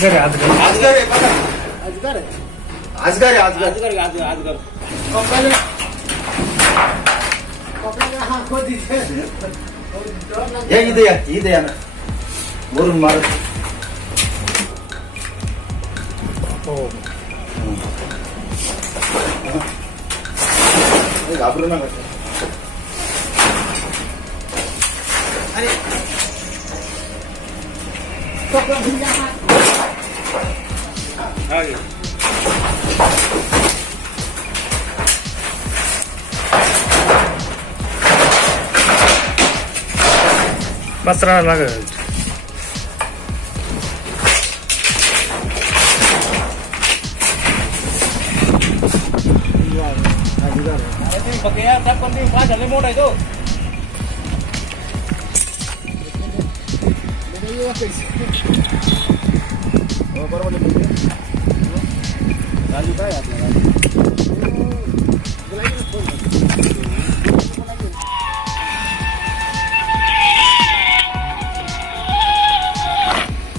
आजगर आहे आजगर आजगर आहे बघा अजगर आहे आजगर आहे आजगर अजगर अजगर हा खोदी या इथे या ना वरून मारत हो घाबरू नका बसरा लागत मोठा आहे तो बरोबर राजू काय आपल्याला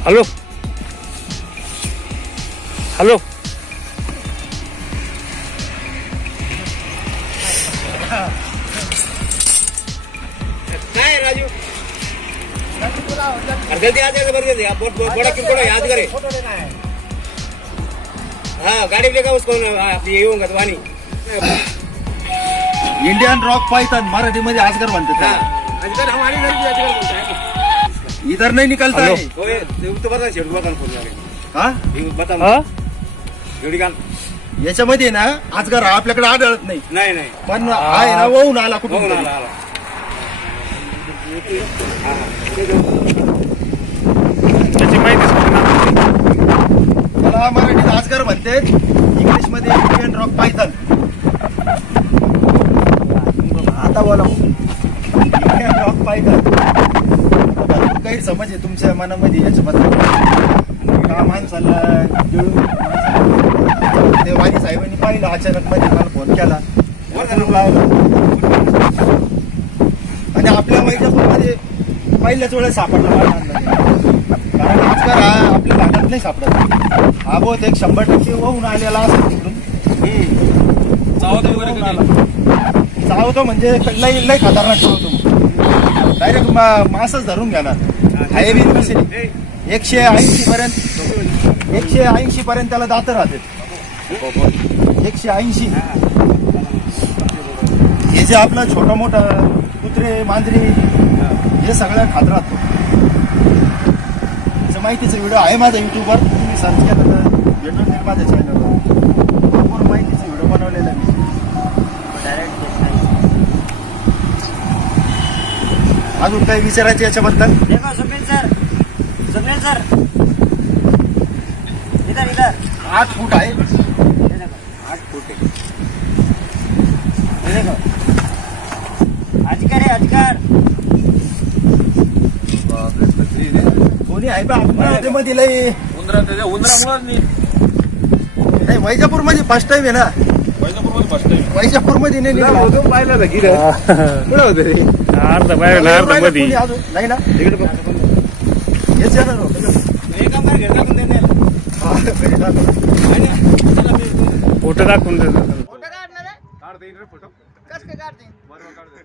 हॅलो हॅलो काय राजू गलती आज बरं बड़ा किरकोळ याद करे हाँ गाड़ी लेगा उसको आपली येऊन का वाणी इंडियन रॉक पायथन मराठीमध्ये आजगर म्हणतात अजगर हमारी इधर नहीं निकलता है तो बता शेड बता फोन हा बता एवढी काल याच्यामध्ये ना आजगर आपल्याकडे आढळत नाही नाही नाही पण आहे ना वळून आला कुठून आला त्याची माहिती मला मराठीत आजगर म्हणते इंग्लिश मध्ये इंडियन रॉक पायथन आता बोला इंडियन रॉक पायथन काही समज आहे तुमच्या मनामध्ये याच्याबद्दल का माणसाला ते वाणी साहेबांनी पाहिलं अचानक मध्ये मला फोन केला आणि आपल्या वैजापूरमध्ये पहिल्याच वेळेस सापडला कारण आजकाल हा आपल्या भागात नाही सापडत हा बहुत एक 100% वाहून आलेला असतो तिकडून चावतो म्हणजे लई खतरनाक चावतो डायरेक्ट मासच धरून घेणार हायवे 180 पर्यंत त्याला दात राहते 180 हे जे आपलं छोटा मोठा कुत्रे मांजरी हे सगळं खात राहतो त्याचं माहितीचा व्हिडिओ आहे माझा युट्यूबवर तुम्ही सर्च केलं तर भेटून जाईल माझ्या चॅनलवर भरपूर माहितीचा व्हिडिओ बनवलेला आहे अजून काही विचारायचे याच्याबद्दल सुनील सर इधर 8 फूट आहे 8 फूट है अजगर है अजगर कोणी आहे बा मध्ये लई उंदरामुळे नाही वैजापूर मध्ये फर्स्ट टाइम आहे ना वैजापूर मध्ये नाही निघाला पाहिलं ना गिर कुठं होतं रे अर्धा बाहेर अर्धा मध्ये नाही ना तिकडे हेच येणार फोटो दाखवून फोटो काढणार आहे फोटो कसं काय काढते बरोबर काढते